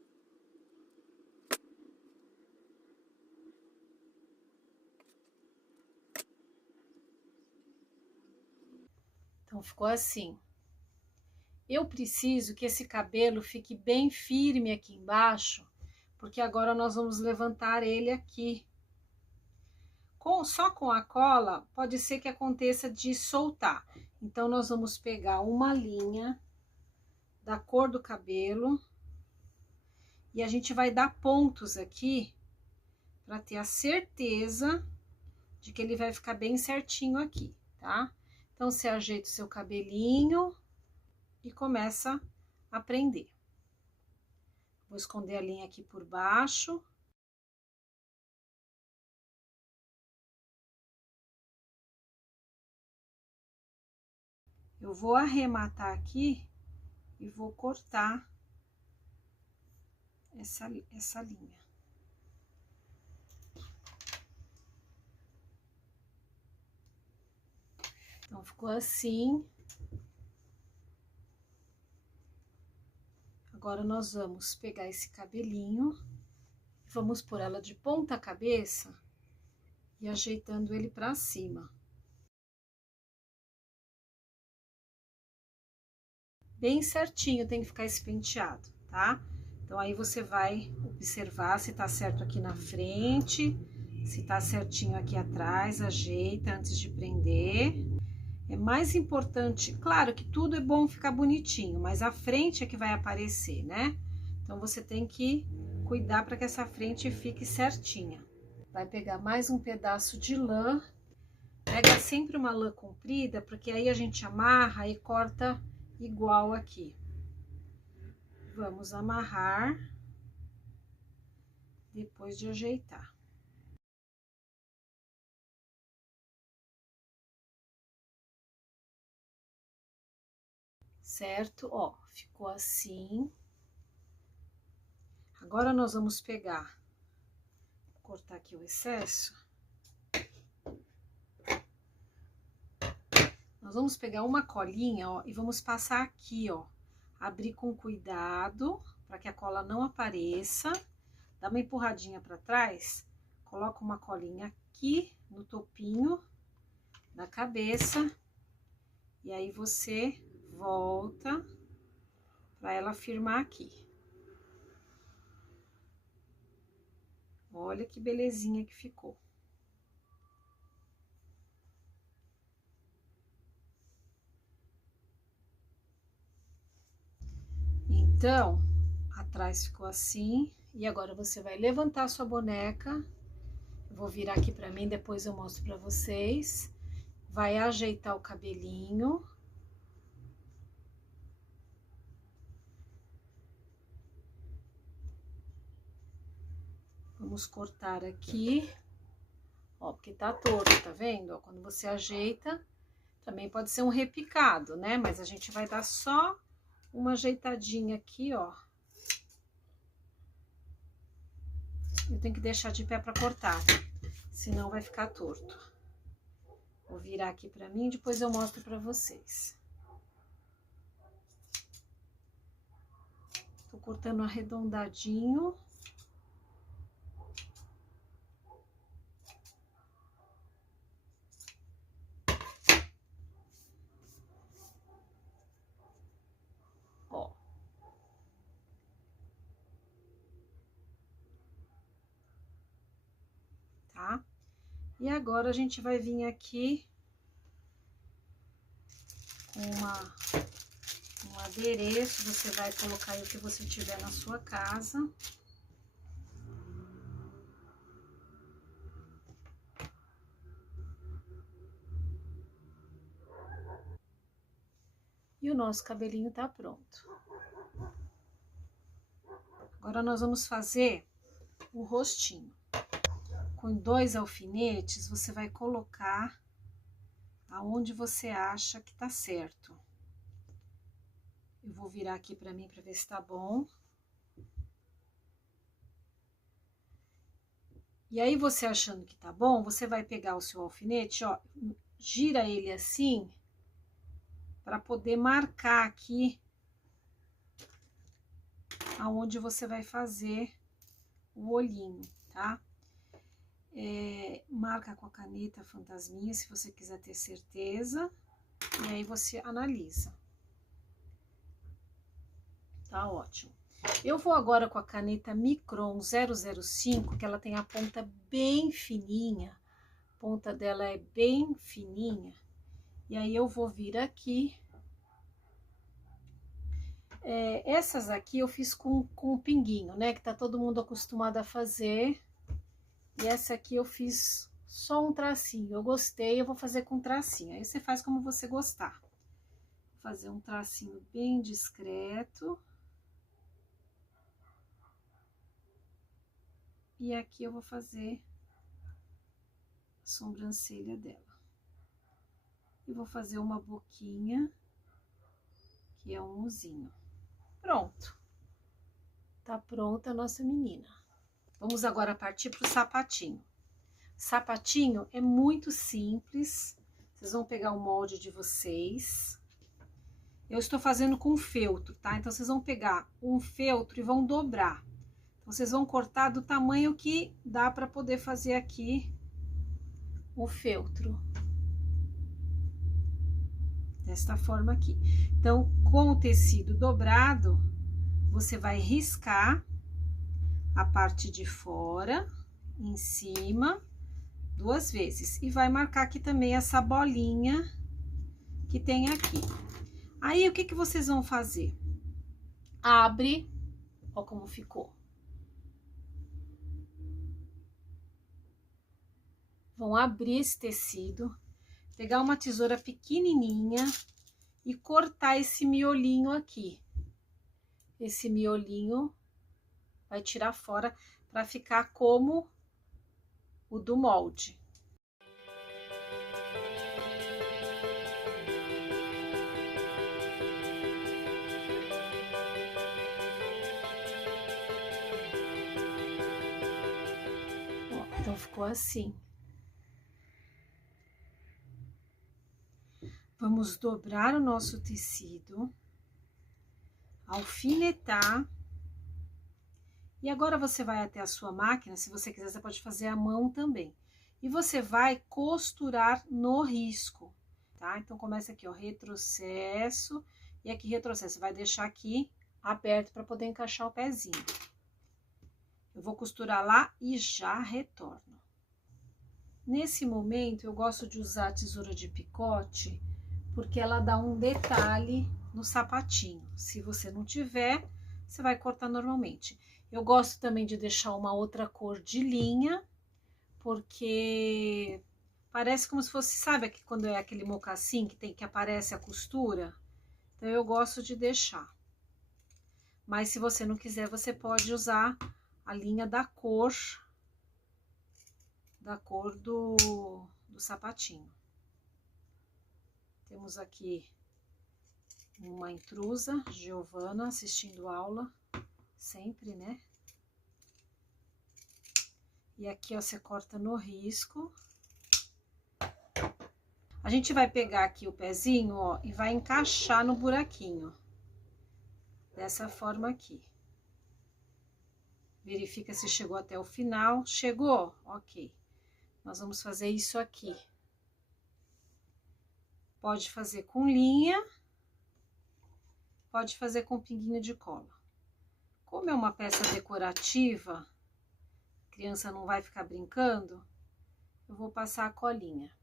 Então, ficou assim. Eu preciso que esse cabelo fique bem firme aqui embaixo, porque agora nós vamos levantar ele aqui. Só com a cola, pode ser que aconteça de soltar. Então, nós vamos pegar uma linha da cor do cabelo e a gente vai dar pontos aqui para ter a certeza de que ele vai ficar bem certinho aqui, tá? Então, você ajeita o seu cabelinho e começa a prender. Vou esconder a linha aqui por baixo. Eu vou arrematar aqui e vou cortar essa linha. Então, ficou assim. Agora, nós vamos pegar esse cabelinho, vamos pôr ela de ponta cabeça e ajeitando ele pra cima. Bem certinho tem que ficar esse penteado, tá? Então, aí você vai observar se tá certo aqui na frente, se tá certinho aqui atrás, ajeita antes de prender. É mais importante, claro que tudo é bom ficar bonitinho, mas a frente é que vai aparecer, né? Então, você tem que cuidar para que essa frente fique certinha. Vai pegar mais um pedaço de lã. Pega sempre uma lã comprida, porque aí a gente amarra e corta igual aqui. Vamos amarrar depois de ajeitar. Certo? Ó, ficou assim. Agora, nós vamos pegar, cortar aqui o excesso. Nós vamos pegar uma colinha, ó, e vamos passar aqui, ó. Abrir com cuidado, para que a cola não apareça. Dá uma empurradinha para trás, coloca uma colinha aqui no topinho da cabeça. E aí, você volta para ela firmar aqui. Olha que belezinha que ficou. Então, atrás ficou assim. E agora você vai levantar a sua boneca. Eu vou virar aqui pra mim, depois eu mostro pra vocês. Vai ajeitar o cabelinho. Vamos cortar aqui, ó, porque tá torto, tá vendo? Ó, quando você ajeita, também pode ser um repicado, né? Mas a gente vai dar só uma ajeitadinha aqui, ó. Eu tenho que deixar de pé pra cortar, senão vai ficar torto. Vou virar aqui pra mim, depois eu mostro pra vocês. Tô cortando arredondadinho. Ó. Tá? E agora a gente vai vir aqui com um adereço, você vai colocar aí o que você tiver na sua casa. E o nosso cabelinho tá pronto. Agora nós vamos fazer o rostinho. Com 2 alfinetes, você vai colocar aonde você acha que tá certo. Eu vou virar aqui pra mim pra ver se tá bom. E aí, você achando que tá bom, você vai pegar o seu alfinete, ó, gira ele assim, pra poder marcar aqui aonde você vai fazer o olhinho, tá? Marca com a caneta fantasminha, se você quiser ter certeza, e aí você analisa. Tá ótimo. Eu vou agora com a caneta Micron 005, que ela tem a ponta bem fininha, a ponta dela é bem fininha, e aí eu vou vir aqui. Essas aqui eu fiz com pinguinho, né, que tá todo mundo acostumado a fazer, e essa aqui eu fiz só um tracinho, eu gostei, eu vou fazer com tracinho, aí você faz como você gostar. Vou fazer um tracinho bem discreto. E aqui eu vou fazer a sobrancelha dela. E vou fazer uma boquinha, que é um uzinho. Pronto. Tá pronta a nossa menina. Vamos agora partir pro sapatinho. Sapatinho é muito simples. Vocês vão pegar o molde de vocês. Eu estou fazendo com feltro, tá? Então, vocês vão pegar um feltro e vão dobrar. Vocês vão cortar do tamanho que dá para poder fazer aqui o feltro. Desta forma aqui. Então, com o tecido dobrado, você vai riscar a parte de fora, em cima, 2 vezes. E vai marcar aqui também essa bolinha que tem aqui. Aí, o que que vocês vão fazer? Abre, ó como ficou. Vão abrir esse tecido, pegar uma tesoura pequenininha e cortar esse miolinho aqui. Esse miolinho vai tirar fora para ficar como o do molde. Ó, então ficou assim. Vamos dobrar o nosso tecido, alfinetar, e agora você vai até a sua máquina, se você quiser você pode fazer à mão também. E você vai costurar no risco, tá? Então, começa aqui, ó, retrocesso, e aqui retrocesso, vai deixar aqui aberto para poder encaixar o pezinho. Eu vou costurar lá e já retorno. Nesse momento, eu gosto de usar a tesoura de picote, porque ela dá um detalhe no sapatinho. Se você não tiver, você vai cortar normalmente. Eu gosto também de deixar uma outra cor de linha, porque parece como se fosse, sabe aqui quando é aquele mocassim que aparece a costura? Então, eu gosto de deixar. Mas se você não quiser, você pode usar a linha da cor da cor do sapatinho. Temos aqui uma intrusa, Giovana, assistindo aula, sempre, né? E aqui, ó, você corta no risco. A gente vai pegar aqui o pezinho, ó, e vai encaixar no buraquinho. Dessa forma aqui. Verifica se chegou até o final. Chegou? Ok. Nós vamos fazer isso aqui. Pode fazer com linha, pode fazer com pinguinho de cola. Como é uma peça decorativa, a criança não vai ficar brincando, eu vou passar a colinha.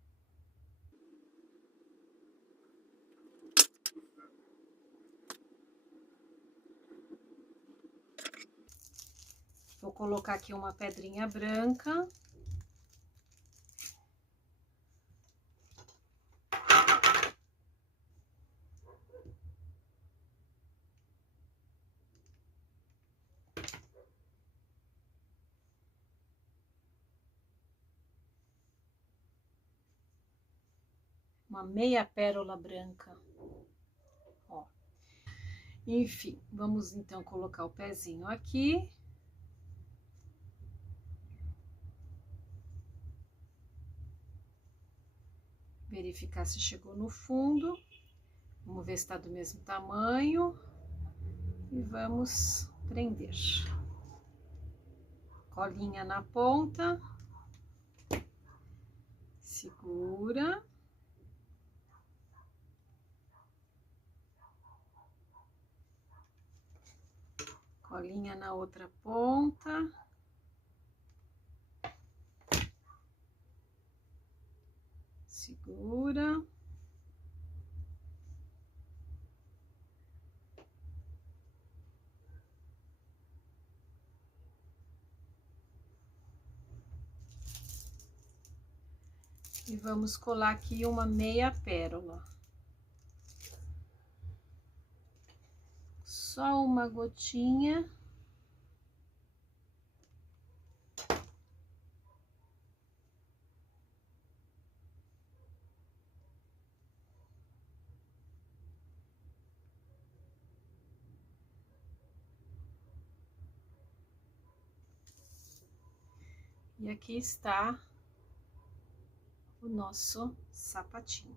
Vou colocar aqui uma pedrinha branca. Uma meia pérola branca. Ó. Enfim, vamos então colocar o pezinho aqui. Verificar se chegou no fundo. Vamos ver se está do mesmo tamanho. E vamos prender. Colinha na ponta. Segura. Colinha na outra ponta. Segura. E vamos colar aqui uma meia pérola. Só uma gotinha. E aqui está o nosso sapatinho.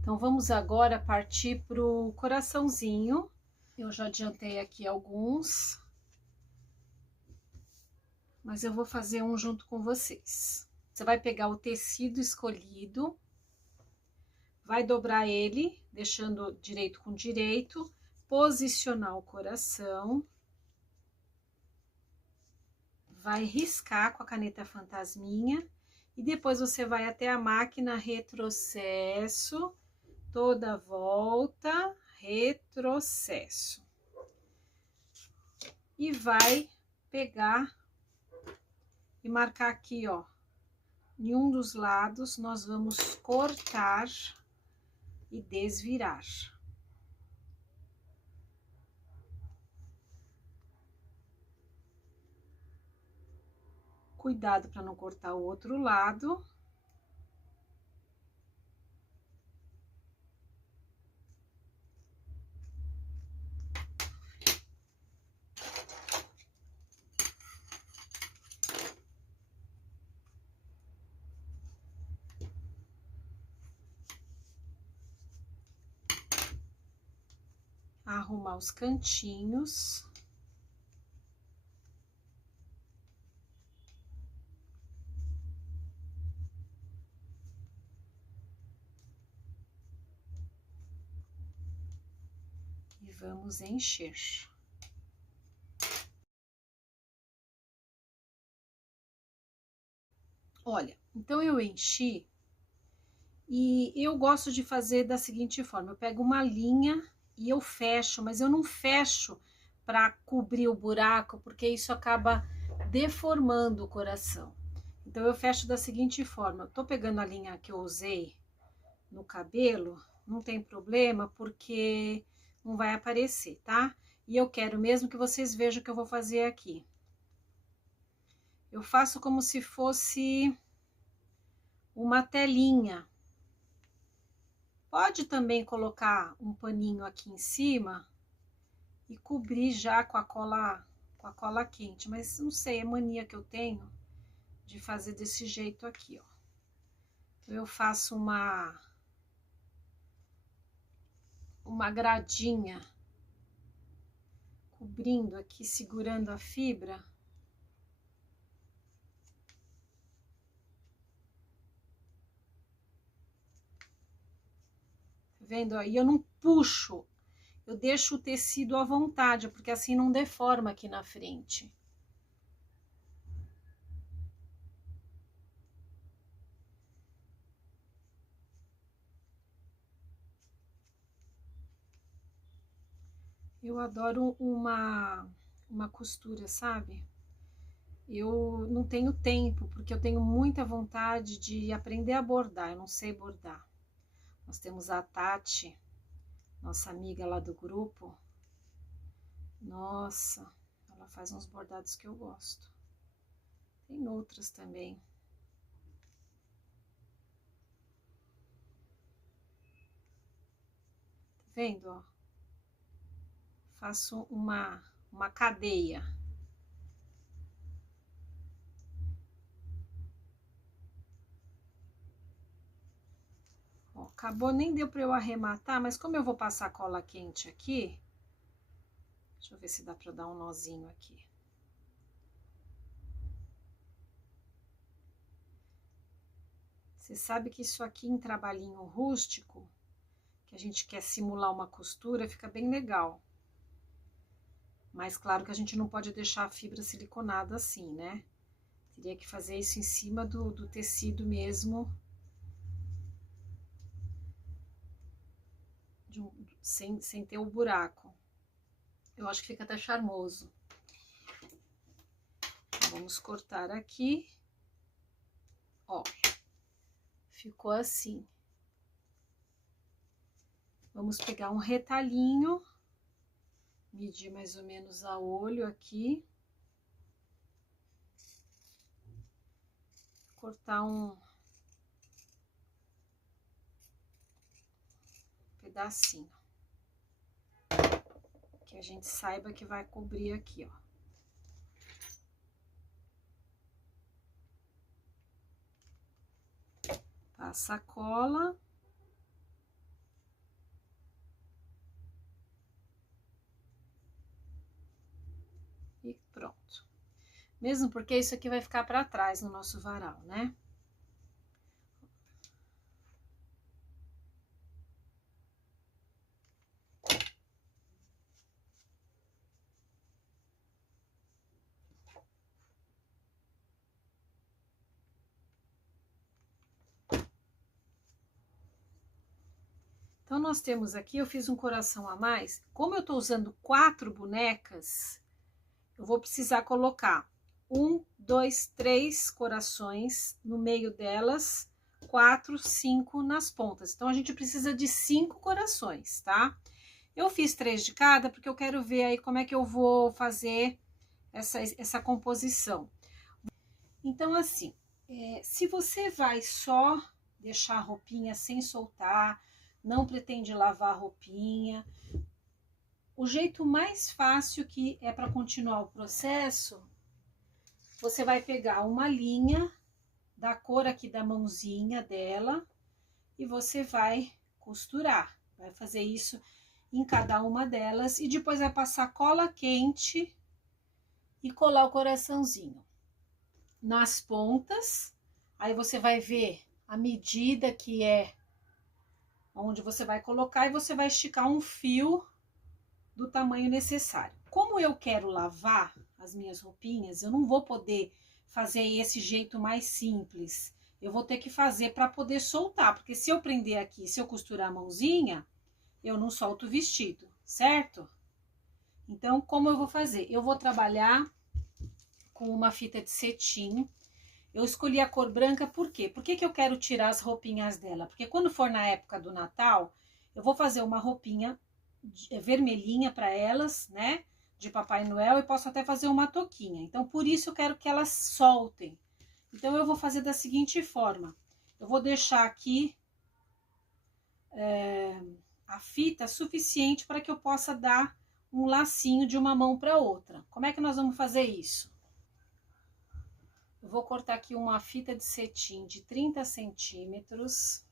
Então, vamos agora partir para o coraçãozinho. Eu já adiantei aqui alguns, mas eu vou fazer um junto com vocês. Você vai pegar o tecido escolhido, vai dobrar ele, deixando direito com direito, posicionar o coração, vai riscar com a caneta fantasminha e depois você vai até a máquina, retrocesso, toda a volta, retrocesso. E vai pegar e marcar aqui, ó, em um dos lados, nós vamos cortar e desvirar. Cuidado para não cortar o outro lado. Arrumar os cantinhos. E vamos encher. Olha, então eu enchi e eu gosto de fazer da seguinte forma: eu pego uma linha e eu fecho, mas eu não fecho para cobrir o buraco, porque isso acaba deformando o coração. Então eu fecho da seguinte forma: eu tô pegando a linha que eu usei no cabelo, não tem problema, porque não vai aparecer, tá? E eu quero mesmo que vocês vejam o que eu vou fazer aqui. Eu faço como se fosse uma telinha. Pode também colocar um paninho aqui em cima e cobrir já com a cola quente, mas não sei, é mania que eu tenho de fazer desse jeito aqui, ó. Eu faço uma gradinha cobrindo aqui, segurando a fibra. Tá vendo? Aí eu não puxo, eu deixo o tecido à vontade, porque assim não deforma aqui na frente. Eu adoro uma costura, sabe? Eu não tenho tempo, porque eu tenho muita vontade de aprender a bordar, eu não sei bordar. Nós temos a Tati, nossa amiga lá do grupo. Nossa, ela faz uns bordados que eu gosto. Tem outras também. Tá vendo, ó? Faço uma cadeia. Ó, acabou, nem deu para eu arrematar, mas como eu vou passar cola quente aqui, deixa eu ver se dá para dar um nozinho aqui. Você sabe que isso aqui em trabalhinho rústico, que a gente quer simular uma costura, fica bem legal. Mas claro que a gente não pode deixar a fibra siliconada assim, né? Teria que fazer isso em cima do tecido mesmo, sem ter o buraco. Eu acho que fica até charmoso. Vamos cortar aqui. Ó, ficou assim. Vamos pegar um retalhinho, medir mais ou menos a olho aqui. Cortar um pedacinho. Que a gente saiba que vai cobrir aqui, ó. Passa a cola. E pronto. Mesmo porque isso aqui vai ficar para trás no nosso varal, né? Então, nós temos aqui, eu fiz um coração a mais. Como eu tô usando 4 bonecas, eu vou precisar colocar 1, 2, 3 corações no meio delas, 4, 5 nas pontas. Então, a gente precisa de 5 corações, tá? Eu fiz 3 de cada, porque eu quero ver aí como é que eu vou fazer essa composição. Então, assim, se você vai só deixar a roupinha sem soltar, não pretende lavar a roupinha, o jeito mais fácil que é para continuar o processo, você vai pegar uma linha da cor aqui da mãozinha dela e você vai costurar. Vai fazer isso em cada uma delas e depois vai passar cola quente e colar o coraçãozinho nas pontas. Aí você vai ver a medida que é onde você vai colocar e você vai esticar um fio do tamanho necessário. Como eu quero lavar as minhas roupinhas, eu não vou poder fazer esse jeito mais simples. Eu vou ter que fazer para poder soltar, porque se eu prender aqui, se eu costurar a mãozinha, eu não solto o vestido, certo? Então, como eu vou fazer? Eu vou trabalhar com uma fita de cetim. Eu escolhi a cor branca por quê? Por que eu quero tirar as roupinhas dela? Porque quando for na época do Natal, eu vou fazer uma roupinha vermelhinha para elas, né? De Papai Noel, e posso até fazer uma touquinha. Então, por isso eu quero que elas soltem. Então, eu vou fazer da seguinte forma. Eu vou deixar aqui a fita suficiente para que eu possa dar um lacinho de uma mão para outra. Como é que nós vamos fazer isso? Eu vou cortar aqui uma fita de cetim de 30 centímetros.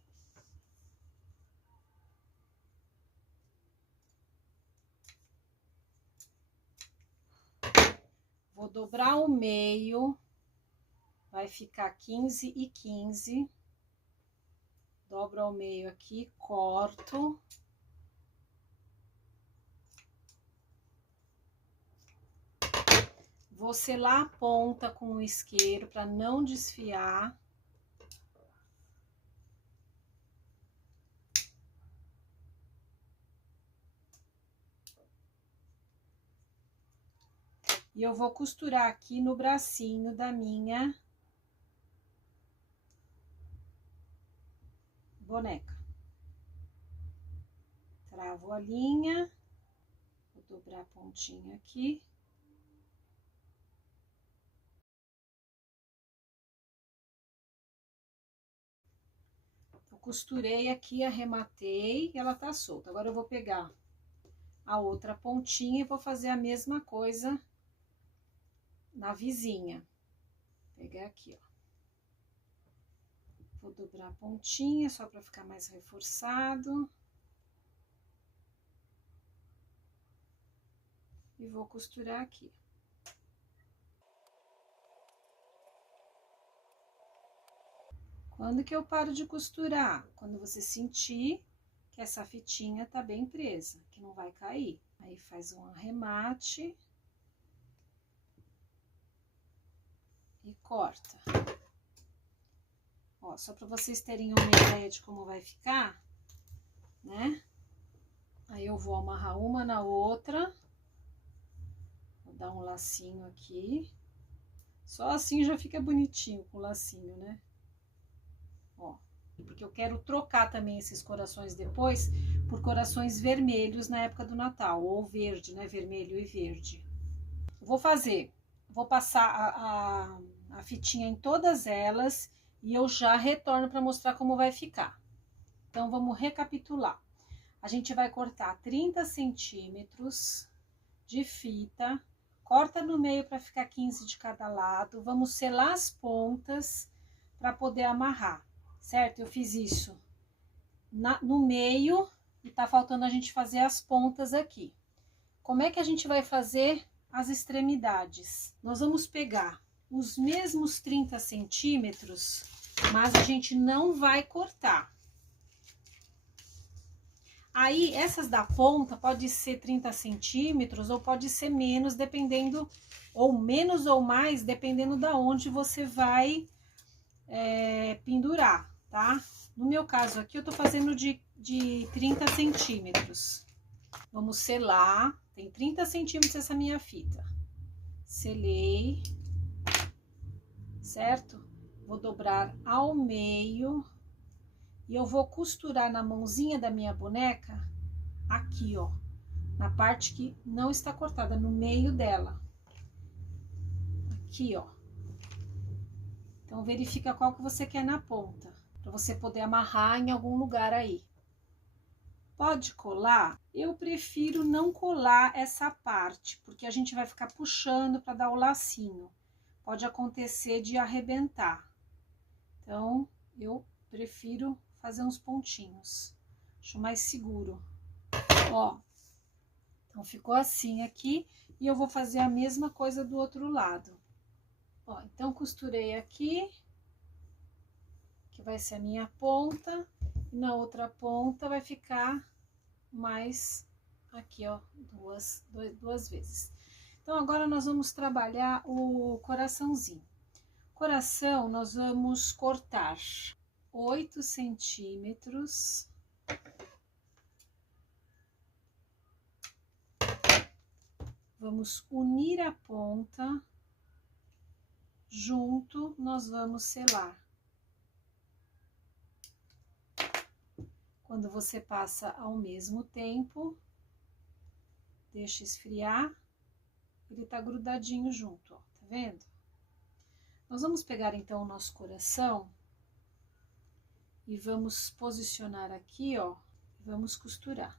Vou dobrar o meio, vai ficar 15 e 15. Dobro ao meio aqui, corto. Vou selar a ponta com o isqueiro para não desfiar. E eu vou costurar aqui no bracinho da minha boneca. Travo a linha, vou dobrar a pontinha aqui. Eu costurei aqui, arrematei, e ela tá solta. Agora eu vou pegar a outra pontinha e vou fazer a mesma coisa na vizinha. Vou pegar aqui, ó. Vou dobrar a pontinha só para ficar mais reforçado. E vou costurar aqui. Quando que eu paro de costurar? Quando você sentir que essa fitinha tá bem presa, que não vai cair. Aí faz um arremate. E corta. Ó, só para vocês terem uma ideia de como vai ficar, né? Aí eu vou amarrar uma na outra. Vou dar um lacinho aqui. Só assim já fica bonitinho com o lacinho, né? Ó, porque eu quero trocar também esses corações depois por corações vermelhos na época do Natal, ou verde, né? Vermelho e verde. Eu vou passar a fitinha em todas elas e eu já retorno para mostrar como vai ficar. Então, vamos recapitular. A gente vai cortar 30 centímetros de fita, corta no meio para ficar 15 de cada lado, vamos selar as pontas para poder amarrar, certo? Eu fiz isso no meio e tá faltando a gente fazer as pontas aqui. Como é que a gente vai fazer as extremidades? Nós vamos pegar os mesmos 30 centímetros, mas a gente não vai cortar. Aí, essas da ponta pode ser 30 centímetros ou pode ser menos, dependendo, ou menos ou mais, dependendo da onde você vai pendurar, tá? No meu caso aqui, eu tô fazendo de 30 centímetros. Vamos selar, tem 30 centímetros essa minha fita. Selei, certo? Vou dobrar ao meio. E eu vou costurar na mãozinha da minha boneca, aqui, ó, na parte que não está cortada, no meio dela. Aqui, ó. Então, verifica qual que você quer na ponta, para você poder amarrar em algum lugar aí. Pode colar? Eu prefiro não colar essa parte, porque a gente vai ficar puxando para dar o lacinho. Pode acontecer de arrebentar. Então, eu prefiro fazer uns pontinhos. Acho mais seguro. Ó, então ficou assim aqui e eu vou fazer a mesma coisa do outro lado. Ó, então costurei aqui, que vai ser a minha ponta, e na outra ponta vai ficar mais aqui, ó, duas vezes. Então agora nós vamos trabalhar o coraçãozinho. Coração nós vamos cortar 8 centímetros. Vamos unir a ponta, junto nós vamos selar. Quando você passa ao mesmo tempo, deixa esfriar, ele tá grudadinho junto, ó, tá vendo? Nós vamos pegar então o nosso coração e vamos posicionar aqui, ó, e vamos costurar.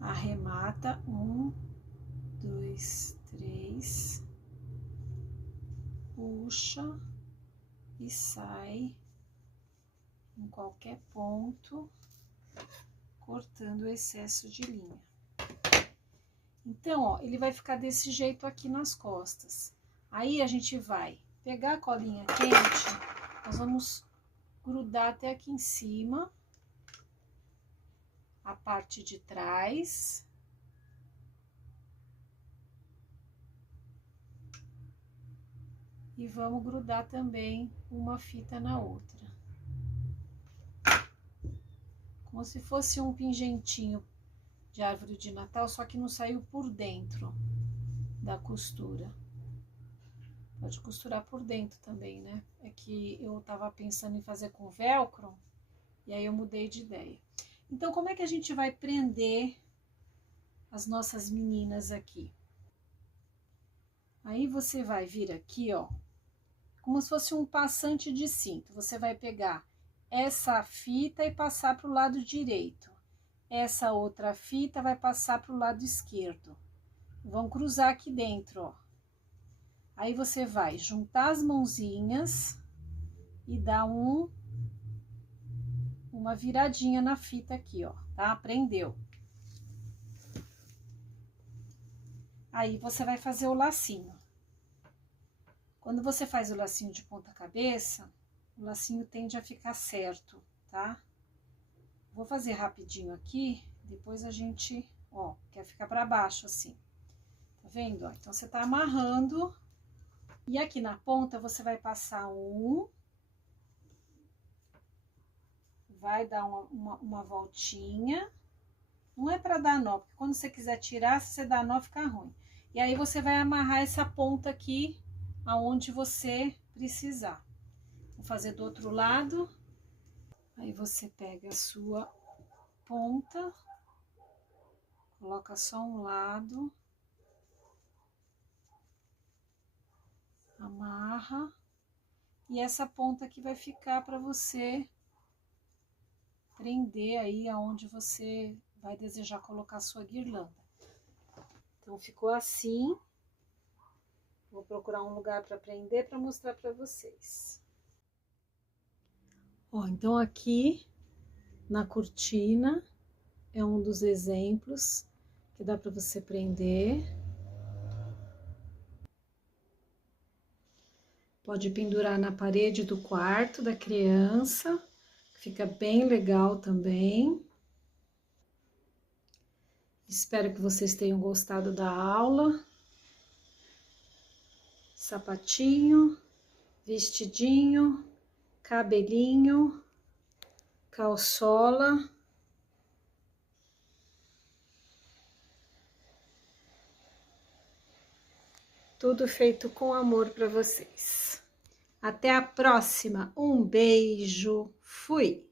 Arremata, 1, 2, 3, puxa e sai em qualquer ponto, cortando o excesso de linha. Então, ó, ele vai ficar desse jeito aqui nas costas. Aí, a gente vai pegar a colinha quente, nós vamos grudar até aqui em cima, a parte de trás. E vamos grudar também uma fita na outra. Como se fosse um pingentinho de árvore de Natal, só que não saiu por dentro da costura. Pode costurar por dentro também, né? É que eu tava pensando em fazer com velcro, e aí eu mudei de ideia. Então, como é que a gente vai prender as nossas meninas aqui? Aí você vai vir aqui, ó, como se fosse um passante de cinto. Você vai pegar essa fita e passar para o lado direito. Essa outra fita vai passar para o lado esquerdo. Vão cruzar aqui dentro, ó. Aí você vai juntar as mãozinhas e dar uma viradinha na fita aqui, ó, tá? Prendeu. Aí você vai fazer o lacinho. Quando você faz o lacinho de ponta cabeça, o lacinho tende a ficar certo, tá? Vou fazer rapidinho aqui, depois a gente, ó, quer ficar pra baixo assim. Tá vendo, ó? Então, você tá amarrando, e aqui na ponta você vai passar vai dar uma voltinha. Não é pra dar nó, porque quando você quiser tirar, se você dar nó, fica ruim. E aí, você vai amarrar essa ponta aqui, aonde você precisar. Vou fazer do outro lado. Aí, você pega a sua ponta, coloca só um lado, amarra, e essa ponta aqui vai ficar para você prender aí aonde você vai desejar colocar a sua guirlanda. Então, ficou assim. Vou procurar um lugar para prender para mostrar para vocês. Ó, então aqui na cortina é um dos exemplos que dá para você prender. Pode pendurar na parede do quarto da criança, fica bem legal também. Espero que vocês tenham gostado da aula. Sapatinho, vestidinho, cabelinho, calçola. Tudo feito com amor para vocês. Até a próxima. Um beijo. Fui!